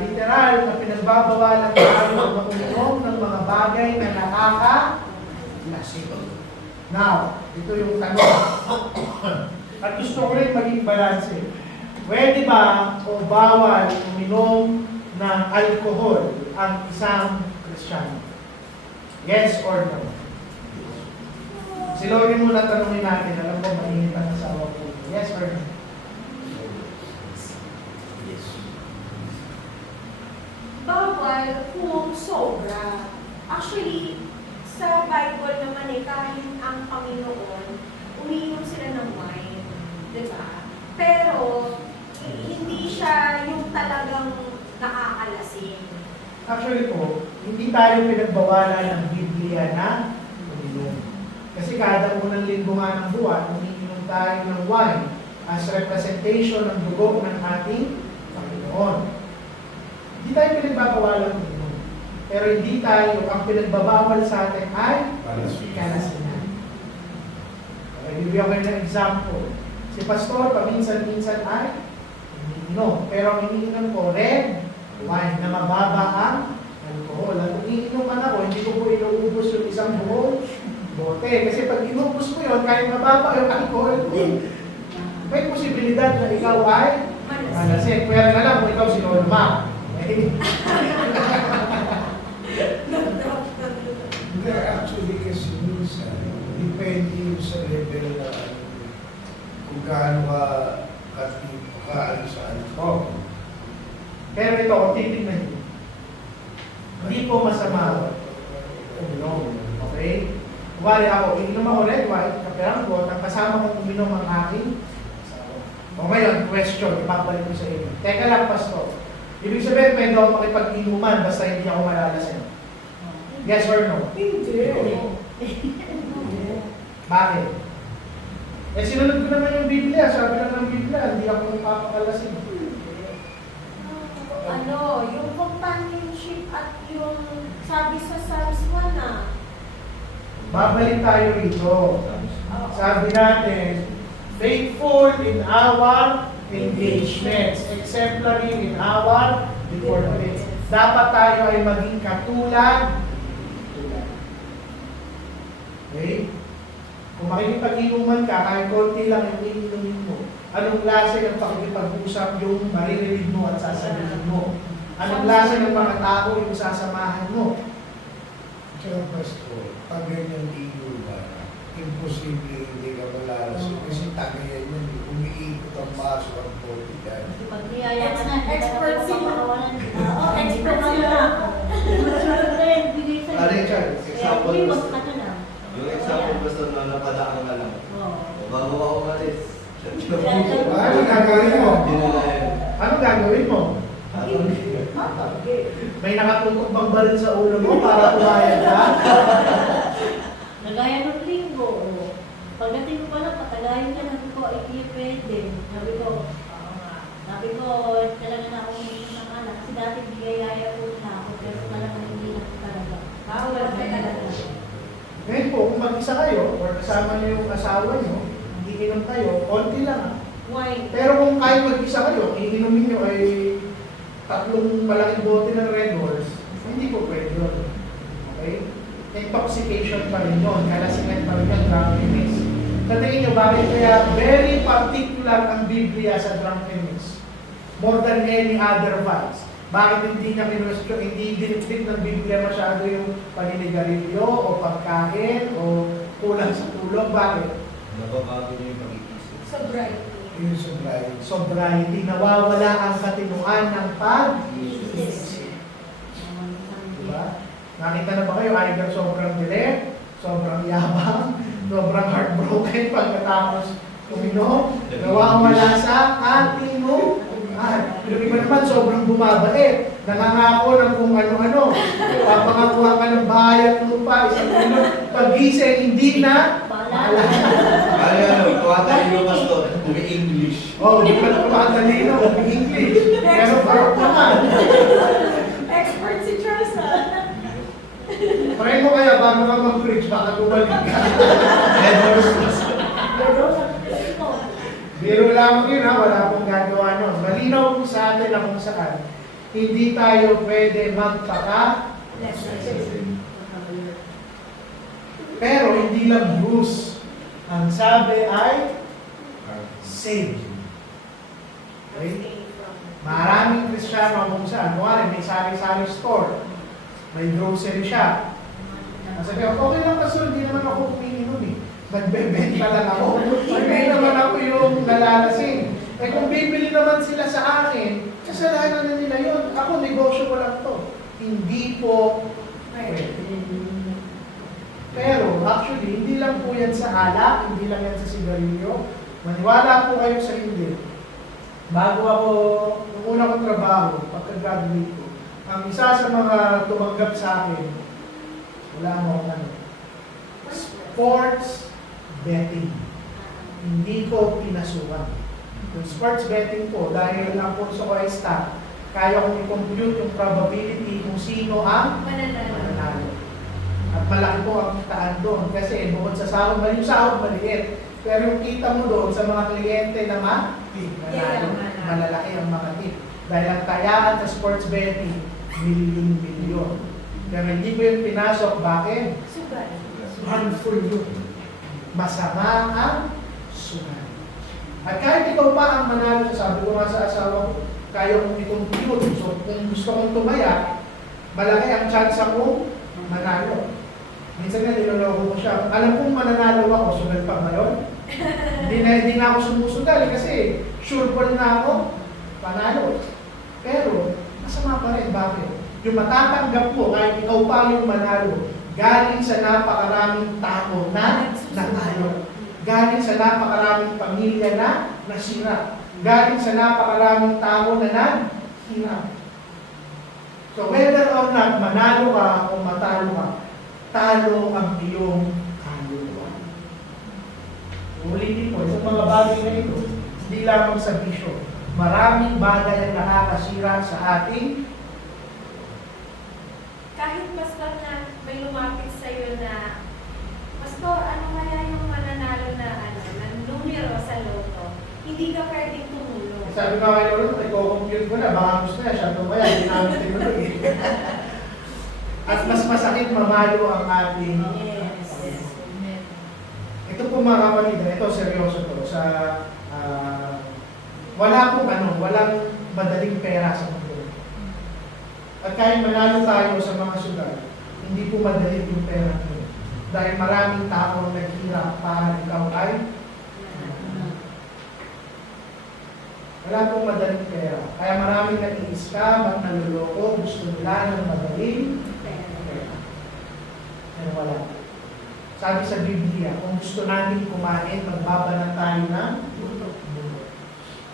literal na pinagbabawalan tayo na uminom ng mga bagay na nakakalasing. Now, ito yung tanong. At gusto ko rin maging balanse. Pwede ba o bawal uminom ng alcohol ang isang Kristiyano? Yes or no? Si Lorin muna tanongin natin. Alam ko, mainit ang asawa ko. Yes or no? Yes. Bawal kung sobra. Actually, sa Bible naman kahit ang Panginoon, umiinom sila ng wine. Diba? Pero, hindi siya yung talagang nakakalasing. Actually po, hindi tayo pinagbawalan ng Biblia na uminom. Kasi kada unang linggo nga ng buwan, umiinom tayo ng wine as representation ng dugo ng ating Panginoon. Hindi tayo pinagbabawalan ng uminom. Pero hindi tayo, ang pinagbabawal sa atin ay kalasinan. Okay, bibigyan ko ng example. Si Pastor, paminsan-minsan ay umiinom. Pero ang iniinom ko, red wine na mababa ang alcohol. At kung iinom man ako, hindi ko po inuubos yung isang buong bote. Kasi pag inubos mo yun, kahit mababa yung alcohol ko, may posibilidad na ikaw ay malasing. Pwera na lang kung ikaw si Norma. Okay? Hindi, actually kasi minsan, depende yung sa level na kung gaano ka ano saan. Oh. Pero ito, kung titignan nyo, hindi po masama uminom. Okay? Kumari ako, ininom ako red wine, kapirang ko, ang kasama kong uminom ang aking asawa. O ngayon, question, ipapalik ko sa inyo. Teka lang, Pastor. Ibig sabihin, pwede ako makipag-inuman basta hindi ako malalasing. Yes or no? Hindi. Bakit? Eh, sinunod ko naman yung Biblia. Sabi lang ng Biblia, hindi ako magpapakalasing. Ano, yung companionship at yung sabi sa Psalms 1 na, Babalik tayo rito. Sabi natin, faithful in our engagements, exemplary in our deportments. Dapat tayo ay maging katulad. Okay? Kung makikipag-inuman ka, kahit konti lang yung inumin mo, anong klase ng pakikipag-usap yung maririnig mo at sasabihin mo? Anong klase ng mga tao yung sasamahan mo? Tsaka Pastor, pag ganyan inuman, imposible hindi ka malalasing kasi tagayan yan, umiikot ang baso ang kopi dyan. Kasi pag niyaya ka na, Expert sila. Oo, Expert sila. Ano yung Charles? Example, Limos Pastor. ka na lang. Yung example basta na napadaan ka lang. Oo. O bago ka umalis. Ano gagawin mo? Hindi na na yun. Anong gagawin mo? May nakatutok bang baril sa ulo mo para tumayan ka? Nagaya ng linggo. Oo. Pagdating ko pala, patagayin ka, sabi ko, hindi pwede. Sabi ko, oo nga. Sabi ko, kailangan na akong umiinom ng anak. Kasi dati bigayaya ko na ako, pero talagang hindi na ako talaga. Bawal ka talaga. Ngayon po, kung mag-isa kayo, or kasama niyo yung asawa niyo, hindi inom kayo, konti lang. Wine. Pero kung kahit mag-isa kayo, iinumin niyo ay tatlong malaking bote ng Red Horse, hindi po pwede yun. Okay? Intoxication pa rin yun, kalasingan pa rin yun, drunkenness. Sa tingin niyo, bakit kaya very particular ang Biblia sa drunkenness? More than any other vice. Bakit hindi niya kinwestiyon, hindi dinipit ng Biblia masyado yung paninigarilyo o pagkain o kulang sa tulog? Bakit? Nababago niyo yung pag-iisip. Sobriety. Yung supply. Sobriety, nawawala ang katinuan ng pag-iisip. Diba? Nakita na ba kayo, either sobrang dilim, sobrang yabang, sobrang heartbroken pagkatapos uminom, nawawala sa katinuan. Yung iba naman sobrang bumabait, nangangako ng kung ano-ano, papangakuha ka ng bahay at lupa, isang minuto, pag-gising, hindi na maalala. Ano, tuwatan yung Pastor, umi-English. Oh, hindi pa tumatalino, English. Pero parang naman. Expert si Charles ah. Try mo kaya bago ka mag-preach, baka tumalik ka. Red Horse Pastor. Biro lang yun ha, wala pong gagawa nun. Malinaw po sa atin na kung saan, hindi tayo pwede magpaka, pero hindi lang bruise. Ang sabi ay saved. Okay? Abstain from. Maraming Kristiyano kung saan, kunwari may sari-sari store, may grocery shop. Sabi ako, okay lang kasi hindi naman ako umiinom eh. Nagbebenta lang ako. Hindi naman ako yung nalalasing. Eh kung bibili naman sila sa akin, kasalanan na nila yun. Ako, negosyo ko lang to. Hindi po pwede. Pero actually, hindi lang po yan sa alak, hindi lang yan sa sigarilyo. Maniwala po kayo sa hindi. Bago ako, nung una kong trabaho, pagka-graduate ko, ang isa sa mga tumanggap sa akin, wala mo akong ano, sports betting. Hindi ko pinasukan. Yung sports betting ko, dahil ang kurso ko ay stock, kaya kong i-compute yung probability kung sino ang Mananalo. mananalo. At malaki po ang kitaan doon. Kasi bukod sa sahod, yung sahod maliit. Pero yung kita mo doon sa mga kliyente na manalo, malalaki ang mga tip. Dahil ang kayaan sa sports betting, milyon-milyon. Pero hindi ko yung pinasok. Bakit? Sugal. Harmful yun. Masama ang sugal. At kahit ikaw pa ang manalo, sabi ko nga sa asawa ko, kaya kong i-compute. So kung gusto kong tumaya, malaki ang chance akong manalo. Minsan nga niloloko ko siya. Alam kong mananalo ako, sugal pa ngayon. Hindi na ako sumusugal kasi sure ball na ako, panalo. Pero, masama pa rin. Bakit? Yung matatanggap mo, kahit ikaw pa yung manalo, galing sa napakaraming tao na natalo. Galing sa napakaraming pamilya na nasira. Galing sa napakaraming tao na naghirap. So whether or not manalo ka o matalo ka, talo ang iyong kaluluwa. Ulitin ko, sa mga bagay na ito, hindi lamang sa bisyo. Maraming bagay ang nakakasira sa ating Kahit pastor na may lumapit sa'yo na, Pastor, ano kaya yung mananalo na numero sa loto? Hindi ka pwedeng tumulong. sabi nga kay Lolo, i-compute ko na, baka gusto na siya tumaya, hindi namin tinuloy. At mas masakit mamalo ang ating Yes. ito po mga kapatid, ito seryoso to sa walang madaling pera sa mundo. At kahit manalo tayo sa mga sugal, hindi po madali yung pera ko. Dahil maraming tao ang naghirap para ikaw ay wala pong madaling pera. Kaya maraming nag-i-scam at naluloko, gusto nila ng madaling pera. Pero wala. Sabi sa Biblia, kung gusto natin kumain, magbabanat tayo ng buto.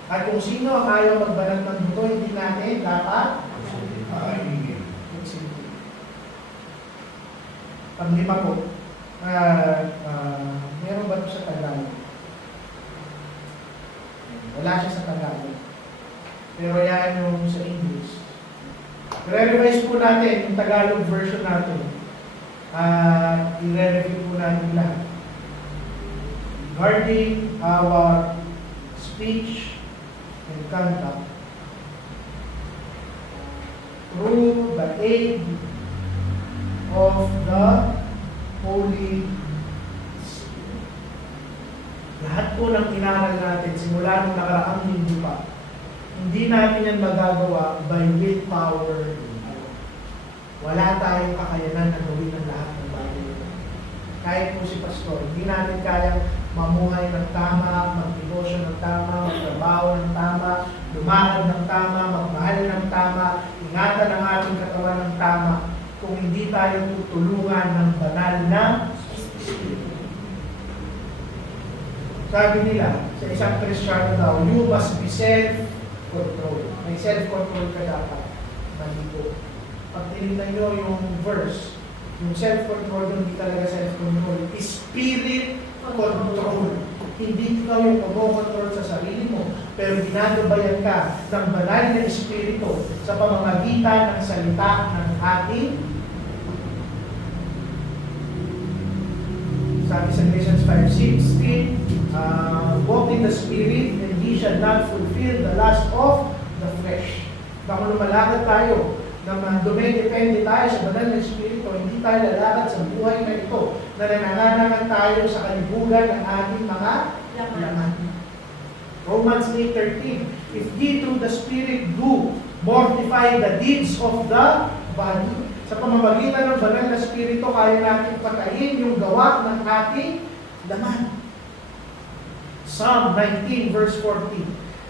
At kung sino ang ayaw magbanat ng buto, hindi natin dapat magsilbi. Panglima po, meron ba ito sa Tagalog? Wala siya sa Tagalog. Pero yan yung sa English. I-revise po natin yung Tagalog version natin. I-review po natin lahat. Guarding our speech and conduct through the aid of the Holy Spirit. Lahat po ng inaral natin simula nung nakaraang linggo pa, hindi natin yan magagawa by willpower. Wala tayong kakayanan na gawin ang lahat ng bagay. Kahit po si Pastor, hindi natin kayang mamuhay ng tama, magnegosyo ng tama, magtrabaho ng tama, lumakad ng tama, magmahal ng tama, ingatan ang ating katawan ng tama, kung hindi tayo tutulungan ng banal na Espiritu. Sabi nila, sa isang Kristiyano daw, you must be self-control. May self-control ka dapat. Mali po. Pag tinignan nyo yung verse, yung self-control, hindi talaga self-control. Spirit control. Hindi ikaw yung kumokontrol sa sarili mo, pero ginagabayan ka ng banal na Espiritu sa pamamagitan ng salita ng ating sabi sa Galatians 5:16, walk in the Spirit and ye shall not fulfill the lust of the flesh. Kung lumalakad tayo na dumidepende tayo sa banal na Espiritu, hindi tayo lalakad sa buhay na ito na nananangan tayo sa kalibugan ng ating mga laman. Romans 8:13. If ye through the Spirit do mortify the deeds of the body. Sa pamamagitan ng banal na Espiritu, kaya natin patayin yung gawa ng ating laman. Psalm 19 verse 14.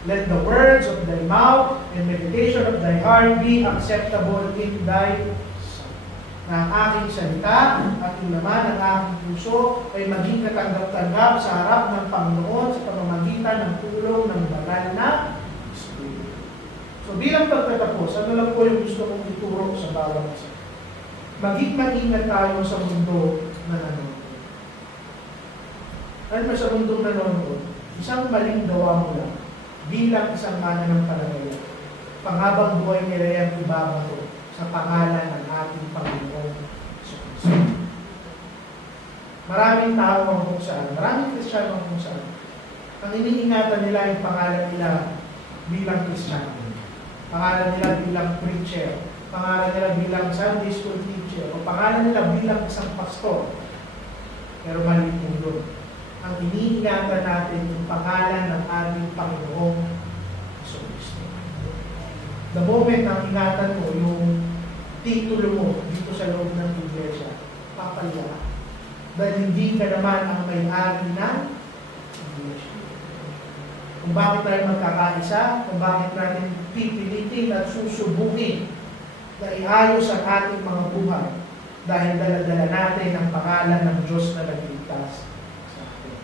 Let the words of thy mouth and meditation of thy heart be acceptable in thy sight. Na ang aking salita at yung laman ng aking puso ay maging katanggap-tanggap sa harap ng Panginoon sa pamamagitan ng tulong ng banal na Espiritu. So bilang pagtatapos, ano lang po yung gusto kong ituro sa bawat isa? Maging maingat tayo sa mundo na nanonood. Ano ba sa mundo na nanonood? Isang maling gawa mo lang bilang isang mananampalataya. Panghabang buhay nila yan ibabato sa pangalan ng ating Panginoon Jesucristo. Maraming tao ang kung saan, maraming Kristiyano ang kung saan, ang iniingatan nila yung pangalan nila bilang Kristiyano. Pangalan nila bilang preacher, pangalan nila bilang Sunday school teacher, o pangalan nila bilang isang pastor. Pero mali po doon. Ang iniingatan natin yung pangalan ng ating Panginoong Jesucristo. The moment ang ingatan mo yung titulo mo dito sa loob ng iglesia, papalya. Dahil hindi ka naman ang may-ari ng iglesia. Kung bakit tayo magkakaisa, kung bakit natin pipilitin at susubukin na iayos ang ating mga buhay dahil dala-dala natin ang pangalan ng Diyos na nagligtas sa atin.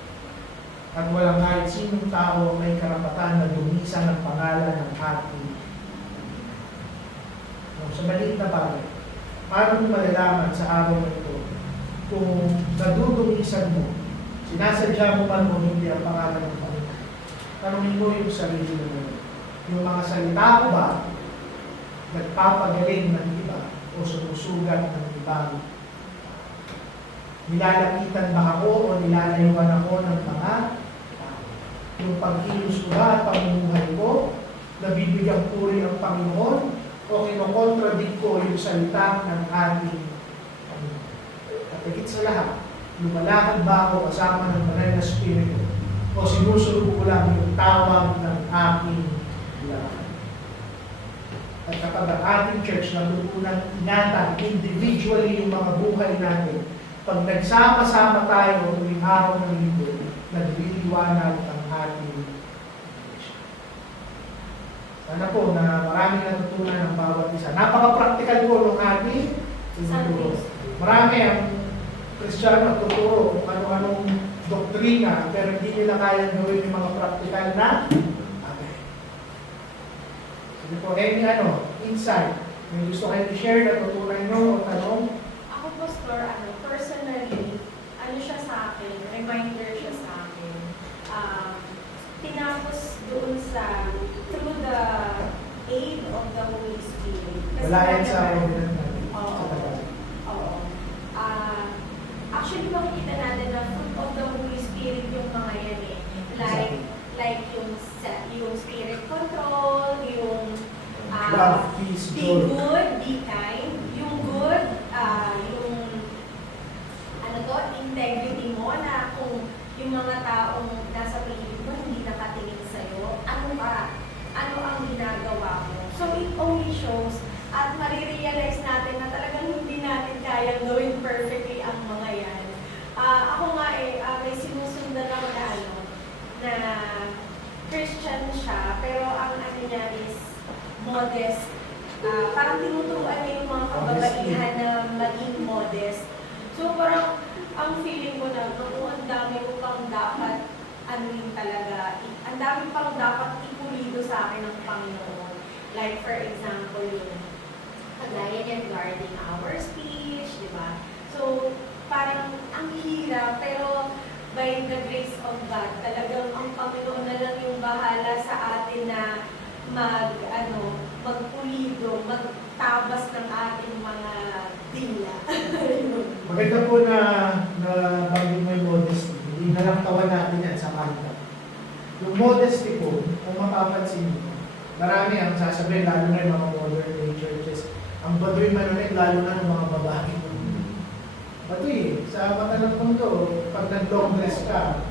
At walang kahit sinong tao may karapatan na dumisan ang pangalan ng ating. Sa maliit na bagay, paano mo malalaman sa araw na ito kung nadudumisan mo, sinasadya mo man o hindi ang pangalan ng Panginoon? Tanungin mo yung sarili mo. Yung mga salita ko ba nagpapagaling ng iba o sumusugat ng ibang? Nilalapitan ba ako o nilalayuan ako ng mga tao? Yung pagkilos ko ba at pamumuhay ko, nabibigyan puri ang Panginoon o kinokontradict ko yung salita ng ating Panginoon? At higit sa lahat, lumalakad ba ako kasama ng banal na Espiritu o sinusunod ko lang yung tawag ng aking lakad? At kapag ang ating church natutunan ingatan individually yung mga buhay natin, pag nagsama-sama tayo tuwing araw ng linggo, nagliliwanag ang ating iglesia. Sana po na maraming natutunan ang bawat isa. Napaka-practical po ng ating tinuturo. Marami ang Kristiyano at tuturo kung ano-anong doktrina, pero hindi nila kaya gawin yung mga practical na bagay. Sige po, any insight. May gusto kayo i-share na tutunan nyo o tanong? Ako, Pastor, personally, siya sa akin, reminder siya sa akin. Tinapos doon sa, through the aid of the Holy Spirit. Wala yan sa ordinance natin. Oo. Oo. Actually, makikita natin na fruit of the Holy Spirit yung mga yan eh. Like yung spirit control, yung Love, peace, be joy. good, be kind, yung good, yung integrity mo na kung yung mga taong nasa paligid mo hindi nakatingin sa'yo, ano ang ginagawa mo. So it only shows at marirealize natin na talagang hindi natin kayang gawin perfectly ang mga yan. Ako nga may sinusundan ako na Christian siya, pero ang niya is modest. Parang tinuturuan niya yung mga kababaihan na maging modest. So parang ang feeling ko na ang dami ko pang dapat ang dami pang dapat ipulido sa akin ng Panginoon. Like for example, yung kagaya niya guarding our speech, di ba? So parang ang hirap, pero by the grace of God, talagang ang Panginoon na lang yung bahala sa atin na magpulido, magtabas ng ating mga dila. Maganda po na bagay mo yung modesty. Hindi na lang tawa natin yan sa kanta. Yung modesty po, kung mapapansin mo, marami ang sasabihin, lalo na yung mga modern day churches. Ang baduy manunit, lalo na ng mga babae. Baduy, sa mata ng mundo, pag nag-long dress ka,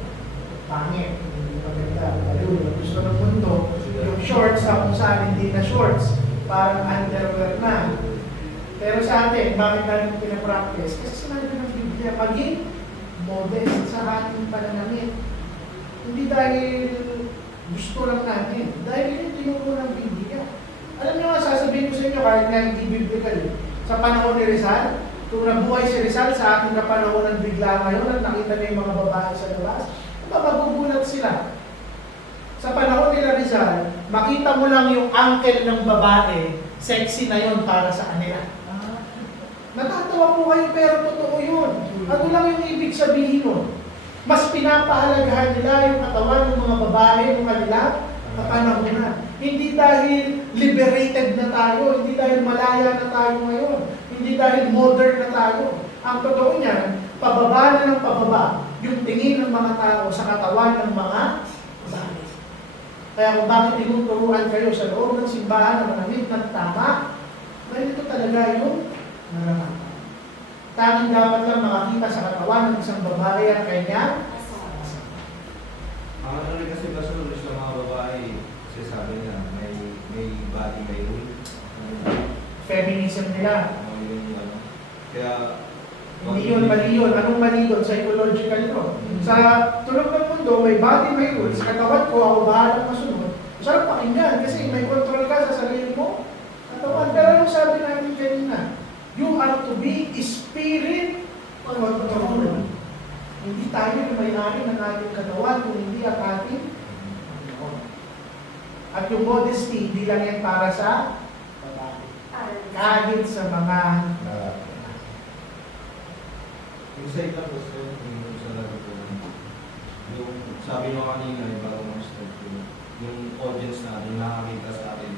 pangit, hindi maganda. Lalo, gusto sa atin din na shorts, parang underwear na. Pero sa atin, bakit natin pinapractice? Kasi sinabi ng Biblia, maging modest sa ating pananamit. Hindi dahil gusto lang natin, dahil yun tinuro ng Biblia. Alam niyo nga, sasabihin ko sa inyo, kahit na hindi biblical, sa panahon ni Rizal, kung nabuhay si Rizal sa ating kapanahonan bigla ngayon at nakita na yung mga babae sa labas, magugulat sila. Sa panahon nila Rizal, makita mo lang yung uncle ng babae, sexy na yon para sa kanila. Natatawa po kayo pero totoo yun. Ano lang yung ibig sabihin nun? Mas pinapahalagahan nila yung katawan ng mga babae ng kanilang kapanahonan. Hindi dahil liberated na tayo, hindi dahil malaya na tayo ngayon, hindi dahil modern na tayo. Ang totoo niyan, pababa na ng pababa yung tingin ng mga tao sa katawan ng mga babae. Kaya kung bakit tinuturuan kayo sa loob ng simbahan na manamit ng tama, dahil ito talaga yung naranasan. Tanging dapat lang makakita sa katawan ng isang babae ang kanyang Ang ano rin kasi basura sa mga babae, kasi sabi niya, may body, may rule. feminism nila. Kaya, Hindi yun, mali yun. Anong mali yun? Psychological to. Sa tulog ng mundo, may body, may rules. Sa katawan ko, ako bahalang masunod. Sarap pakinggan kasi may control ka sa sarili mo. Katawan. Pero anong sabi natin kanina? You are to be spirit controlled. Hindi tayo yung may-ari ng ating katawan kung hindi ang ating Panginoon. At yung modesty, hindi lang yan para sa babae. Kahit sa mga yung sa iba po sa yung sa lahat po, yung sabi mo kanina, yung bago mag-start ko, yung audience natin, nakakita sa atin,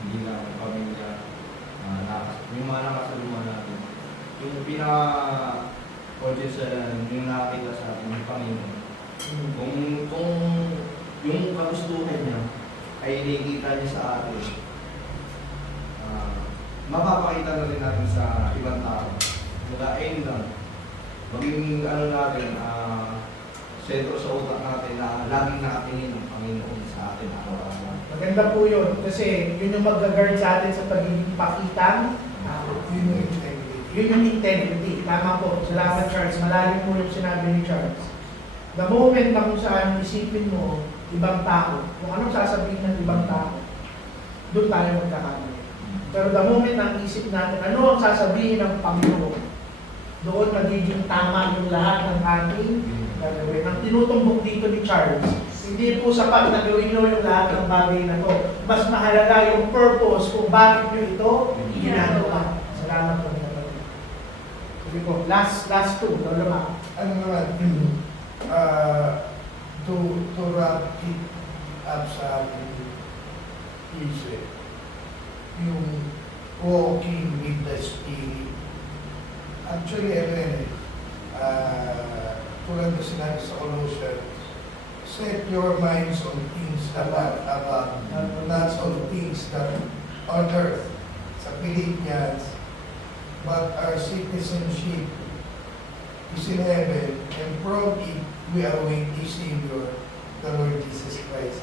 hindi lang ang pamilya, yung mga nakasaluma natin. Yung pinaka-audience yung nakakita sa atin, yung Panginoon. Kung yung kagustuhan niya ay nakikita niya sa atin, mapapakita na rin natin sa ibang tao. Mula end lang. Maging ano natin, sentro sa utak natin na laging nakatingin ng Panginoon sa atin araw-araw. Maganda po yun kasi yun yung mag-guard sa atin sa pagiging pakitang Yun yung integrity. yun yung integrity. Tama po. Salamat Charles. Malalim po yung sinabi ni Charles. The moment na kung saan isipin mo ibang tao, kung anong sasabihin ng ibang tao, doon tayo magkakamali. Pero the moment ang isip natin, ano ang sasabihin ng Panginoon, doon magiging tama yung lahat ng ating gagawin. Ang tinutumbok dito ni Charles, hindi po sapat na gawin nyo yung lahat ng bagay na to. Mas mahalaga yung purpose kung bakit nyo ito ginagawa. Salamat po. Sige po, last two. Lolo Ma. Ano naman, to wrap it up sa ating isip, yung walking with the Spirit. Actually, tulad na sinabi sa Colossians, set your minds on things that are above, not on things that on earth. Sa Philippians, but our citizenship is in heaven, and from it we await the Savior, the Lord Jesus Christ.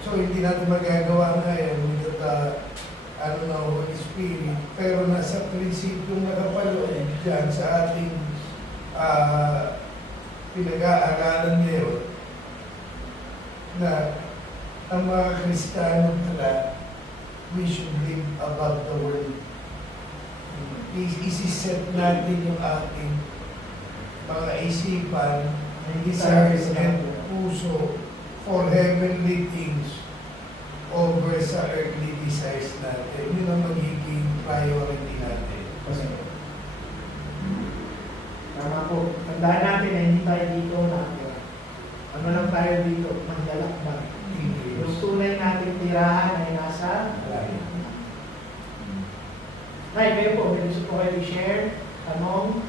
So, hindi natin magagawa ngayon with the Holy Spirit, pero nasa prinsipyo nakapaloob dyan sa ating pinag-aaralan ngayon na ang mga Kristiyano pala, we should live above the world. Isiset natin yung ating mga isipan, desires, and puso for heavenly things over sa earthly desires natin. Yun ang magiging priority natin. Tama po. Tandaan natin na hindi tayo dito nakatira. Ano lang tayo dito? Maglalakbay. Yung tunay natin tirahan ay nasa Ay, kayo po, may gusto po kayo i-share, tanong.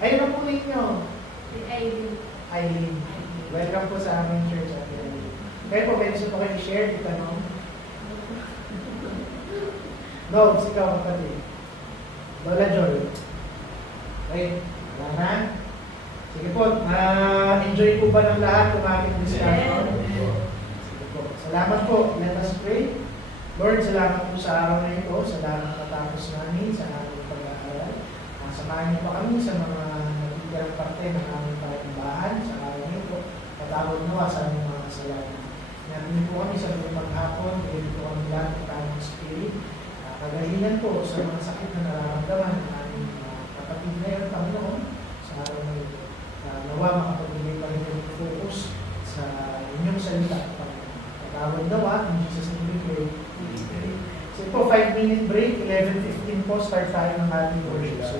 Ayun na po ninyo. Si Aileen. Aileen. Welcome po sa aming church at Aileen. Kayo po, may gusto po kayo i-share, itanong. No, ikaw kapatid. Lola Joy. Okay, wala na. Sige po, enjoy po ba ng lahat kung aking discussion? Sige po. Salamat po. Let us pray. Lord, salamat po sa araw na ito, sa dahil natapos namin sa aming pag-aaral. Samahan niyo pa kami sa mga natitirang parte ng aming pakitambahan sa araw na ito. Patawad nawa sa aming mga kasalanan. Natin po kami sa mga maghapon, pwede po kami lahat ng tamang spirit. Kagalingan po sa mga sakit na nararamdaman ng aming kapatid na yun, Panginoon, sa araw na ito. Nawa makapagbigay pa rin yung focus sa inyong salita, Panginoon. Patawad nawa, in Jesus' name we pray. So po, 5-minute break, 11:15 po, start tayo ng ating worship. So,